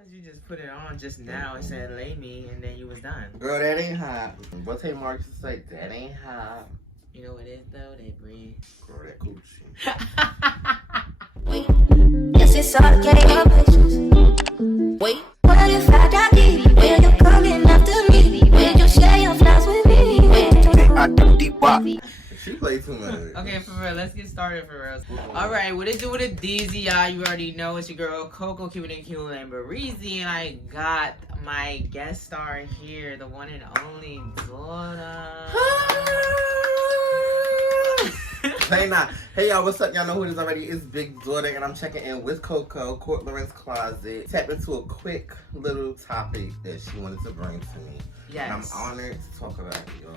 thought you just put it on just now and said lay me and then you was done. Girl, that ain't hot. What Tay Marks to say? That ain't hot. You know what it is though? They breathe. Girl, that coochie. Yes, it's all getting your patience. Wait, what if I got deep? Will you coming after me? Will you share your flies with me? I do deep walk. She play too much. Okay, for real, let's get started for real. Alright, what it do with a DZ, y'all? You already know it's your girl Coco Cuban and Cuban and Barizi, and I got my guest star here, the one and only Daughta. Hey, nah. Hey, y'all, what's up? Y'all know who it is already. It's Big Daughta, and I'm checking in with Coco, Court Lauren's Closet. Tap into a quick little topic that she wanted to bring to me. Yes. And I'm honored to talk about it, y'all.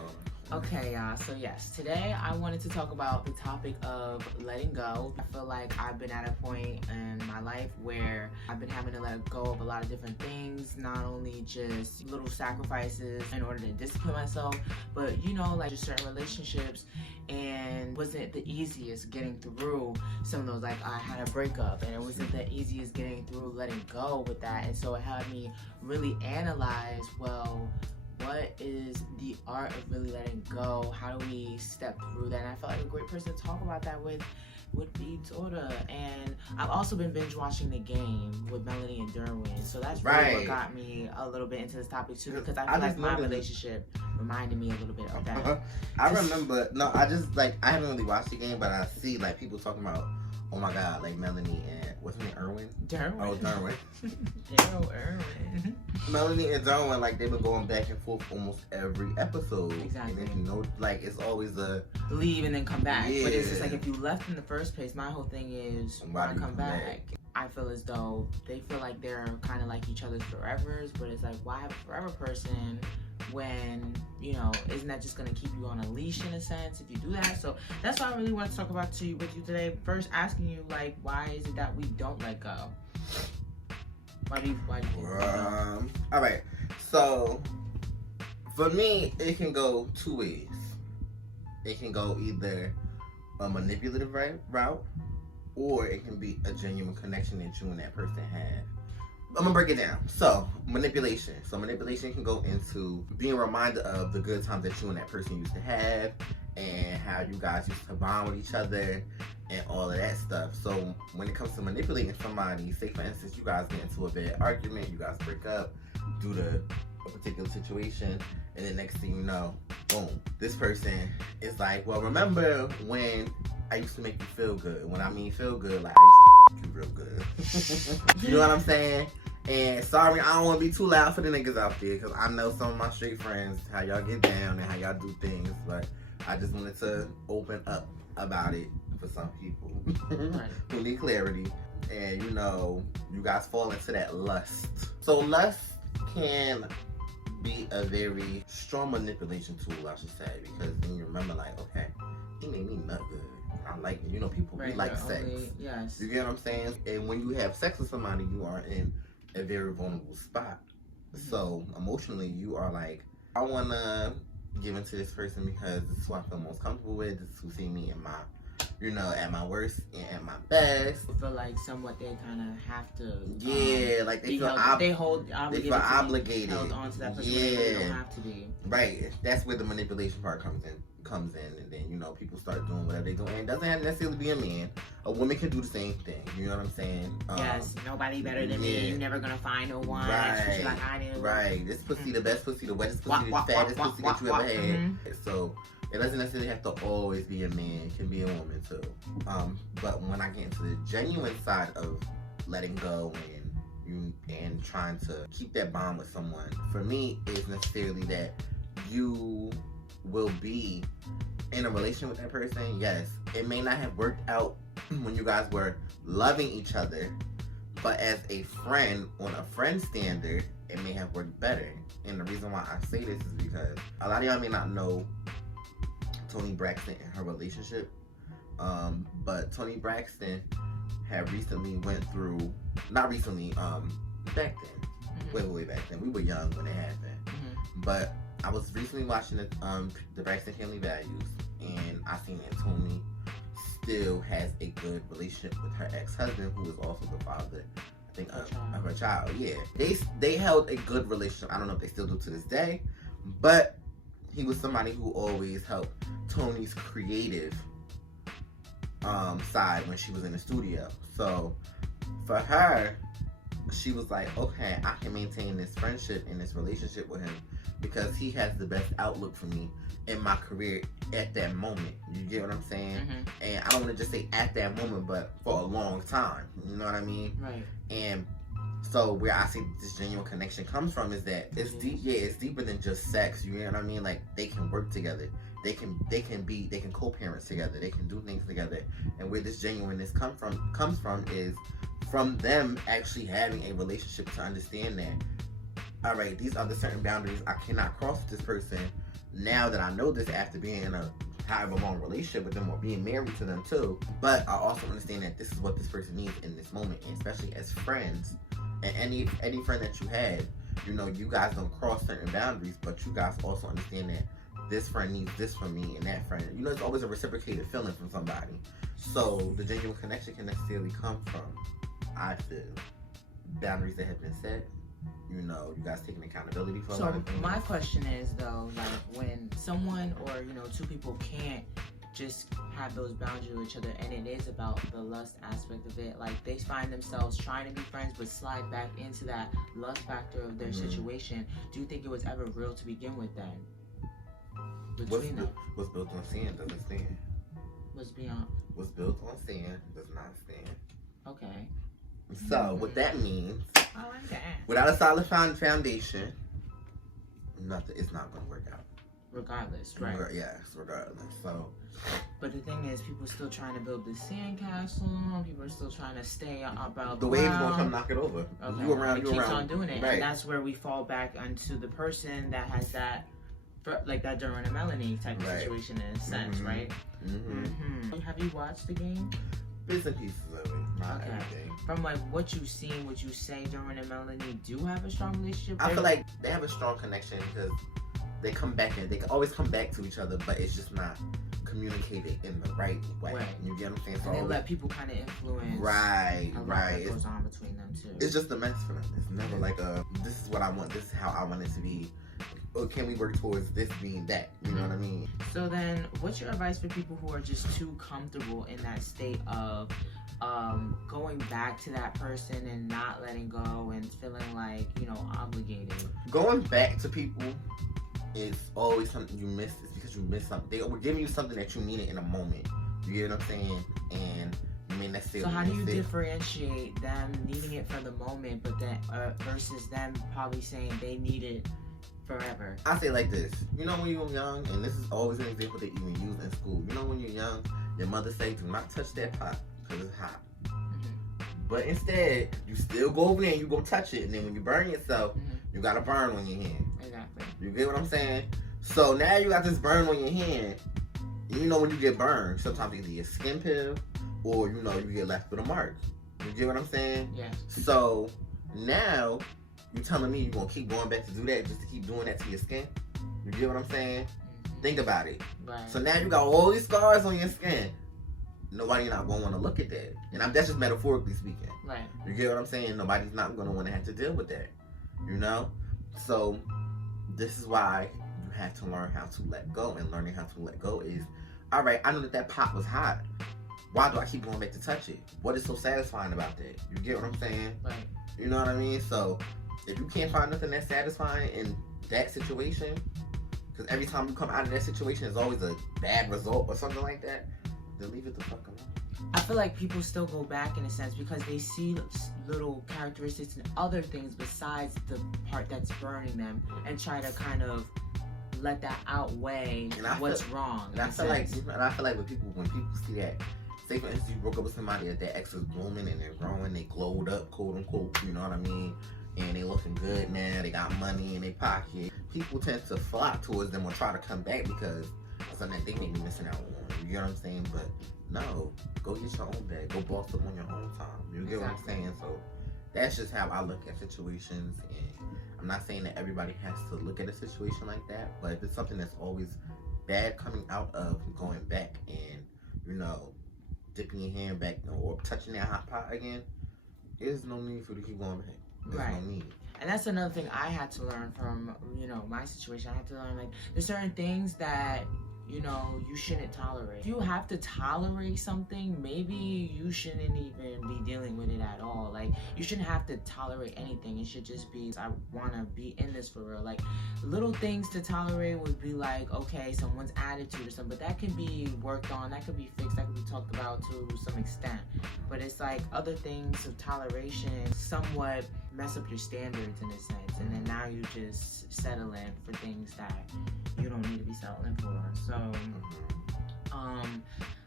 Okay, y'all. So yes, today I wanted to talk about the topic of letting go. I feel like I've been at a point in my life where I've been having to let go of a lot of different things, not only just little sacrifices in order to discipline myself, but you know, like just certain relationships, and wasn't the easiest getting through some of those. Like I had a breakup and it wasn't the easiest getting through letting go with that, and so it had me really analyze, well, what is the art of really letting go? How do we step through that? And I felt like a great person to talk about that with would be Daughta. And I've also been binge watching The Game with Melanie and Derwin. So that's really what got me a little bit into this topic too, because I feel like my relationship reminded me a little bit of that. I remember, I haven't really watched The Game, but I see like people talking about, oh my God, like Melanie and what's her name, Derwin. Oh, Derwin. Erwin. Melanie and Derwin, like they've been going back and forth almost every episode. Exactly. And then, you know, like it's always a leave and then come back. Yeah. But it's just like if you left in the first place, my whole thing is why why come back? I feel as though they feel like they're kind of like each other's forevers, but it's like, why have a forever person when, you know, isn't that just going to keep you on a leash in a sense if you do that? So that's what I really want to talk about with you today. First, asking you, like, why is it that we don't let go? Why do you all right. So for me, it can go two ways. It can go either a manipulative route, or it can be a genuine connection that you and that person have. I'm gonna break it down. So, manipulation. So, manipulation can go into being reminded of the good times that you and that person used to have, and how you guys used to bond with each other, and all of that stuff. So, when it comes to manipulating somebody, say for instance, you guys get into a bad argument, you guys break up due to a particular situation, and then next thing you know, boom, this person is like, well, remember when I used to make you feel good? When I mean feel good, like I used to fuck you real good. You know what I'm saying? And sorry, I don't want to be too loud for the niggas out there, because I know some of my straight friends, how y'all get down and how y'all do things, but I just wanted to open up about it for some people who need clarity. And you know, you guys fall into that lust. So lust can be a very strong manipulation tool, I should say, because then you remember, like, okay, he made me nut good. I like, you know, people we like sex. Yes. You get what I'm saying? And when you have sex with somebody, you are in a very vulnerable spot. So emotionally, you are like, I want to give into this person because this is who I feel most comfortable with. This is who see me in my, you know, at my worst and at my best. I feel like somewhat they kind of have to. Yeah, like they feel obligated. Held on to that person. Yeah, they don't have to be. Right. That's where the manipulation part comes in, and then, you know, people start doing whatever they do, and it doesn't have to necessarily be a man. A woman can do the same thing. You know what I'm saying? Yes. Nobody better than me. You're never gonna find no one. Right. Like I do. Right. This pussy, the best pussy, the wettest pussy, the fattest pussy that you ever had. So it doesn't necessarily have to always be a man. It can be a woman too. But when I get into the genuine side of letting go and trying to keep that bond with someone, for me, it's necessarily that you will be in a relationship with that person. Yes, it may not have worked out when you guys were loving each other, but as a friend, on a friend standard, it may have worked better. And the reason why I say this is because a lot of y'all may not know Toni Braxton and her relationship, but Toni Braxton had recently went through, not recently, back then, way back then. We were young when it happened, but I was recently watching the Braxton Family Values, and I seen that Toni still has a good relationship with her ex-husband, who is also the father think of a child. Yeah, they held a good relationship. I don't know if they still do to this day, but he was somebody who always helped Tony's creative side when she was in the studio. So for her, she was like, okay, I can maintain this friendship and this relationship with him because he has the best outlook for me in my career at that moment. You get what I'm saying? Mm-hmm. And I don't want to just say at that moment, but for a long time. You know what I mean? Right. And so where I see this genuine connection comes from is that it's deep. Yeah, it's deeper than just sex. You know what I mean? Like they can work together. They can co-parent together. They can do things together. And where this genuineness comes from is from them actually having a relationship to understand that, all right, these are the certain boundaries I cannot cross with this person. Now that I know this after being in a however long relationship with them or being married to them too, but I also understand that this is what this person needs in this moment, and especially as friends, and any friend that you had, you know, you guys don't cross certain boundaries, but you guys also understand that this friend needs this from me, and that friend, you know, it's always a reciprocated feeling from somebody. So the genuine connection can necessarily come from, I feel, boundaries that have been set. You know, you guys taking accountability for a lot of things. My question is though, like when someone or, you know, two people can't just have those boundaries with each other, and it is about the lust aspect of it, like they find themselves trying to be friends but slide back into that lust factor of their situation, do you think it was ever real to begin with then? Between them? What's built on sin doesn't stand. What's beyond? What's built on sin does not stand. Okay. So what that means, I like that. without a solid foundation, nothing. It's not going to work out. Regardless, right? Yes, regardless. So, but the thing is, people are still trying to build this sandcastle. People are still trying to stay about the wave's gonna come knock it over. Okay. You around, it you keeps around. on doing it, Right. and that's where we fall back onto the person that has that, like that Durham and Melanie type of situation in a sense, right? Mm-hmm. Have you watched the game? Bits and pieces of it, not everything. From like what you've seen, would you say Durham and Melanie do have a strong relationship? I feel like they have a strong connection because they come back and they can always come back to each other, but it's just not communicated in the right way. Right. You get what I'm saying? So and they let people kind of influence. Right. What goes on between them too. It's just immense for them. It's never like this is what I want. This is how I want it to be. Or can we work towards this being that? You know what I mean? So then, what's your advice for people who are just too comfortable in that state of going back to that person and not letting go and feeling like, you know, obligated? Going back to people is always something you miss. It's because you miss something. They were giving you something that you needed in a moment. You get what I'm saying? And I mean, that's still. So how do you differentiate them needing it for the moment, but then versus them probably saying they need it forever? I say like this. You know when you were young, and this is always an example that you can use in school. You know when you're young, your mother say, "Do not touch that pot because it's hot." But instead, you still go over there and you go touch it, and then when you burn yourself, you got a burn on your hand. Exactly. You get what I'm saying? So now you got this burn on your hand. And you know when you get burned, sometimes either your skin peel or you know you get left with a mark. You get what I'm saying? Yes. So now you telling me you gonna keep going back to do that just to keep doing that to your skin? You get what I'm saying? Think about it. Right. So now you got all these scars on your skin. Nobody not gonna want to look at that, and that's just metaphorically speaking. Right. You get what I'm saying? Nobody's not gonna want to have to deal with that. You know? So this is why you have to learn how to let go, and learning how to let go is, all right, I know that pot was hot. Why do I keep going back to touch it? What is so satisfying about that? You get what I'm saying? Right. You know what I mean? So if you can't find nothing that's satisfying in that situation, because every time you come out of that situation, there's always a bad result or something like that, then leave it the fuck alone. I feel like people still go back in a sense because they see little characteristics and other things besides the part that's burning them and try to kind of let that outweigh what's wrong. And I feel like when people see that, say for instance you broke up with somebody that their ex is blooming and they're growing, they glowed up, quote unquote, you know what I mean? And they looking good now, they got money in their pocket. People tend to flock towards them or try to come back because of something that they may be missing out on. You get what I'm saying? But no, go get your own bag. Go boss up on your own time. You get what I'm saying? So that's just how I look at situations. And I'm not saying that everybody has to look at a situation like that, but if it's something that's always bad coming out of going back and, you know, dipping your hand back or touching that hot pot again, there's no need for you to keep going back. There's Right. no need. And that's another thing I had to learn from, my situation. I had to learn, like, there's certain things that, you shouldn't tolerate. If you have to tolerate something, maybe you shouldn't even be dealing with it at all. Like, you shouldn't have to tolerate anything. It should just be, I want to be in this for real. Like, little things to tolerate would be like, okay, someone's attitude or something, but that can be worked on, that could be fixed, that could be talked about to some extent. But it's like other things of toleration somewhat mess up your standards in a sense, and then now you just settle in for things that you don't need to be settling for. So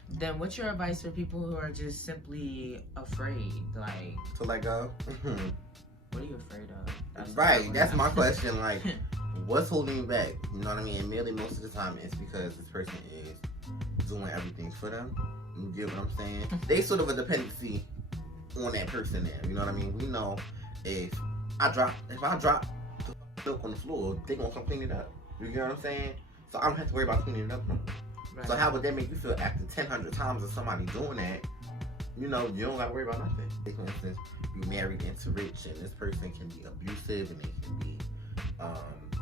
then what's your advice for people who are just simply afraid? Like, to let go. what are you afraid of? That's my question. Like, what's holding you back? You know what I mean? And merely most of the time it's because this person is doing everything for them. You get what I'm saying? They sort of a dependency on that person there. You know what I mean? We know if I drop the milk on the floor, they gonna come clean it up. You get what I'm saying? So I don't have to worry about cleaning it up no more. Right. So how would that make you feel after 1,000 times of somebody doing that? You don't gotta worry about nothing. For instance, you married into rich and this person can be abusive and they can be,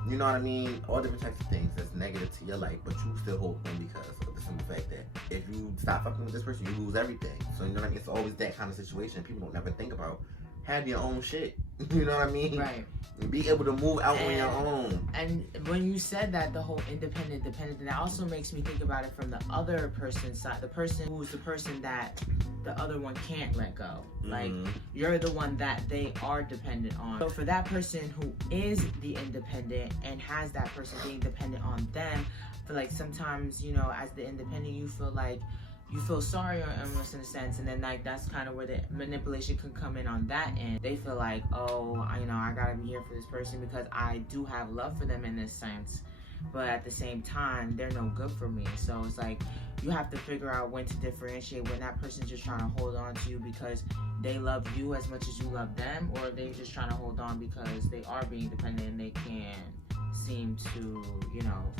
you know what I mean? All different types of things that's negative to your life, but you still hold them because of the simple fact that if you stop fucking with this person, you lose everything. So you know what I mean? It's always that kind of situation. People don't never think about. Have your own shit. You know what I mean? Right. And be able to move out on your own. And when you said that, the whole independent, that also makes me think about it from the other person's side. The person who's the person that the other one can't let go. Like, you're the one that they are dependent on. So for that person who is the independent and has that person being dependent on them, I feel like sometimes, as the independent, you feel like you feel sorry almost in a sense, and then like that's kind of where the manipulation can come in on that end. They feel like, oh, I gotta be here for this person because I do have love for them in this sense, but at the same time they're no good for me. So it's like you have to figure out when to differentiate when that person's just trying to hold on to you because they love you as much as you love them, or they're just trying to hold on because they are being dependent and they can't seem to,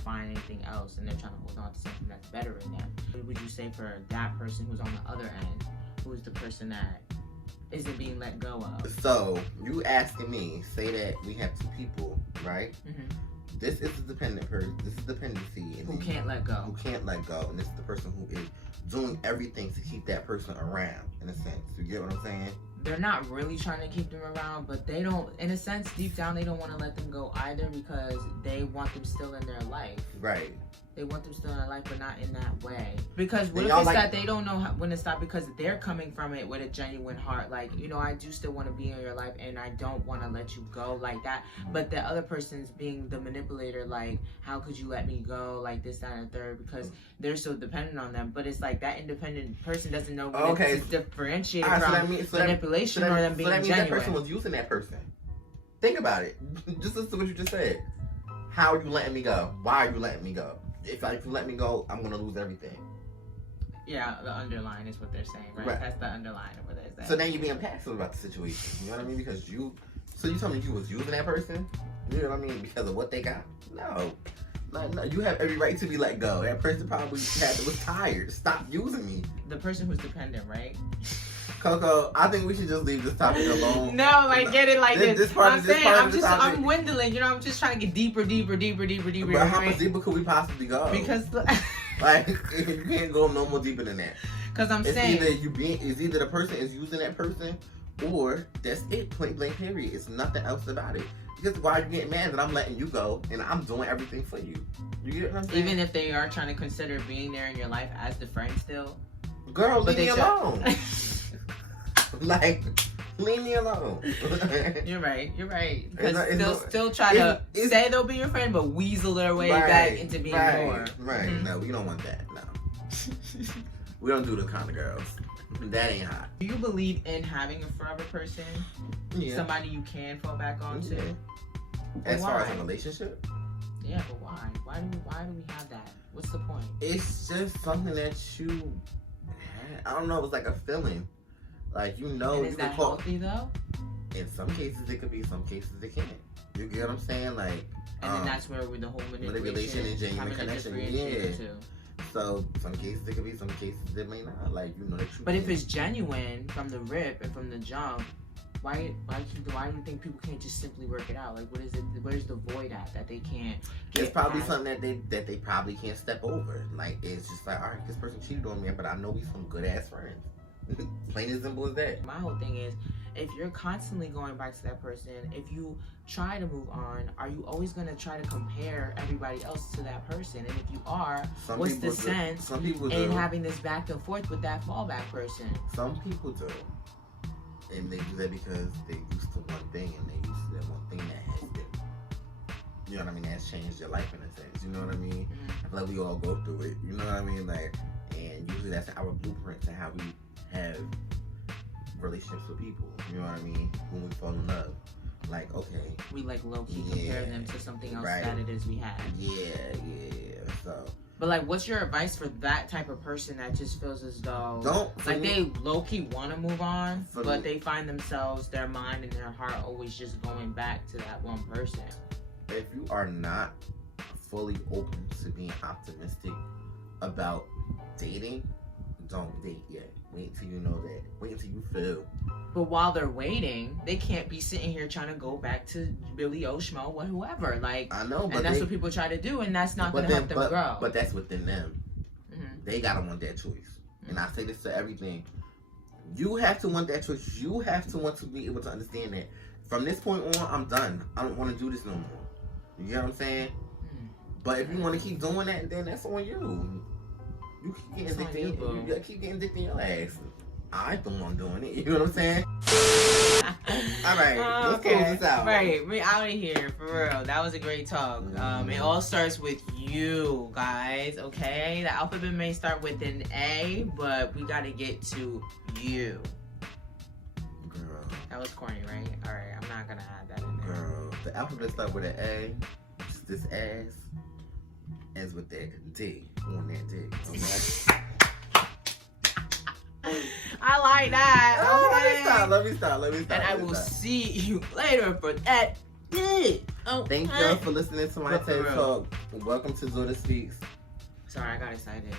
find anything else, and they're trying to hold on to something that's better in them. What would you say for that person who's on the other end, who's the person that isn't being let go of? So you asking me, say that we have two people, right? Mm-hmm. This is the dependent person. This is dependency. And who can't let go. Who can't let go, and this is the person who is doing everything to keep that person around. In a sense, you get what I'm saying? They're not really trying to keep them around, but they don't, in a sense, deep down, they don't want to let them go either because they want them still in their life. Right. They want them still in their life, but not in that way. Because what if it's that they don't know when to stop because they're coming from it with a genuine heart. Like, I do still want to be in your life and I don't want to let you go like that. But the other person's being the manipulator, like, how could you let me go? Like this, that, and the third, because they're so dependent on them. But it's like that independent person doesn't know when to differentiate from manipulation or them being genuine. So that means that person was using that person. Think about it. Just listen to what you just said. How are you letting me go? Why are you letting me go? If you let me go, I'm gonna lose everything. Yeah, the underline is what they're saying, right? That's the underline of what they're saying. So then you're being passive about the situation. You know what I mean? Because so you told me you was using that person? You know what I mean? Because of what they got? No. You have every right to be let go. That person probably was tired. Stop using me. The person who's dependent, right? Coco, I think we should just leave this topic alone. No, get it like this. I'm dwindling. I'm just trying to get deeper. But how much deeper could we possibly go? Because you can't go no more deeper than that. Because saying it's either the person is using that person, or that's it. Point blank. Period. It's nothing else about it. Because why are you getting mad that I'm letting you go and I'm doing everything for you? You get what I'm saying? Even if they are trying to consider being there in your life as the friend still. Girl, leave me alone. Leave me alone. You're right. Because they'll still try to say they'll be your friend, but weasel their way back into being more. Right. Mm-hmm. No, we don't want that. No. We don't do the kind of girls. That ain't hot. Do you believe in having a forever person? Yeah. Somebody you can fall back onto? Yeah. As far as a relationship? Yeah, but why? Why do we have that? What's the point? It's just something that I don't know, it's like a feeling. Like, and is that healthy though? In some cases it could be, some cases it can't. You get what I'm saying? Like, and then that's where with the whole manipulation and genuine connection. Yeah. So some cases it could be, some cases it may not. Like, that you. But if it's genuine from the rip and from the jump, why do you think people can't just simply work it out? Like, what is it? Where's the void at that they can't? It's probably something that they probably can't step over. Like, it's just like, all right, this person cheated on me, but I know we some good ass friends. Plain and simple as that. My whole thing is, if you're constantly going back to that person, if you try to move on, are you always going to try to compare everybody else to that person? And if you are, what's the sense in having this back and forth with that fallback person? Some people do. And they do that because they're used to one thing, and they're used to that one thing that has been, you know what I mean, that's changed their life in a sense. You know what I mean? I feel like we all go through it. You know what I mean? Like, and usually that's our blueprint to how we have relationships with people. You know what I mean? When we fall in love, like, okay, we like low-key compare them to something else that it is we had. Yeah. So, but like, what's your advice for that type of person that just feels as though they low-key want to move on, but they find themselves, their mind and their heart always just going back to that one person? If you are not fully open to being optimistic about dating, don't date yet. Wait till you know that. Wait until you feel. But while they're waiting, they can't be sitting here trying to go back to Billy O, Schmo, or whoever. Like, I know, but and that's what people try to do, and that's not going to help them grow. But that's within them. Mm-hmm. They gotta want that choice. Mm-hmm. And I say this to everything. You have to want that choice. You have to want to be able to understand that from this point on, I'm done. I don't want to do this no more. You get what I'm saying? Mm-hmm. But if you want to keep doing that, then that's on you. You keep getting addicted. You keep getting addicted in your ass. I ain't the one doing it. You know what I'm saying? All right, let's close this out. Right, we out of here for real. That was a great talk. It all starts with you guys. Okay, the alphabet may start with an A, but we gotta get to you. Girl, that was corny, right? All right, I'm not gonna add that in there. Girl, the alphabet starts with an A. Just this ass ends with that D on that D. Okay. I like that. Okay. Let me stop. And I will see you later for that. Thank you for listening to my TED Talk. Welcome to Daughta Speaks. Sorry, I got excited.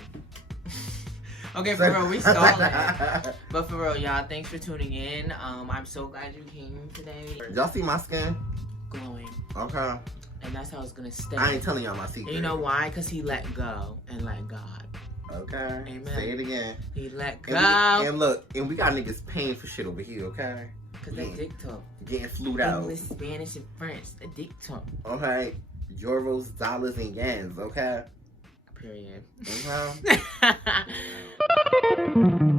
Okay, for real, we stalling. But for real, y'all, thanks for tuning in. I'm so glad you came today. Y'all see my skin? Glowing. Okay. And that's how it's gonna stay. I ain't telling y'all my secret. And you know why? Because he let go and let God. Okay. Amen. Say it again. He let go. And look, we got niggas paying for shit over here, okay? Because that dick talk. Getting flued out. English, Spanish, and French. The dick talk. Okay. Euros, dollars, and yens, okay? Period. Okay.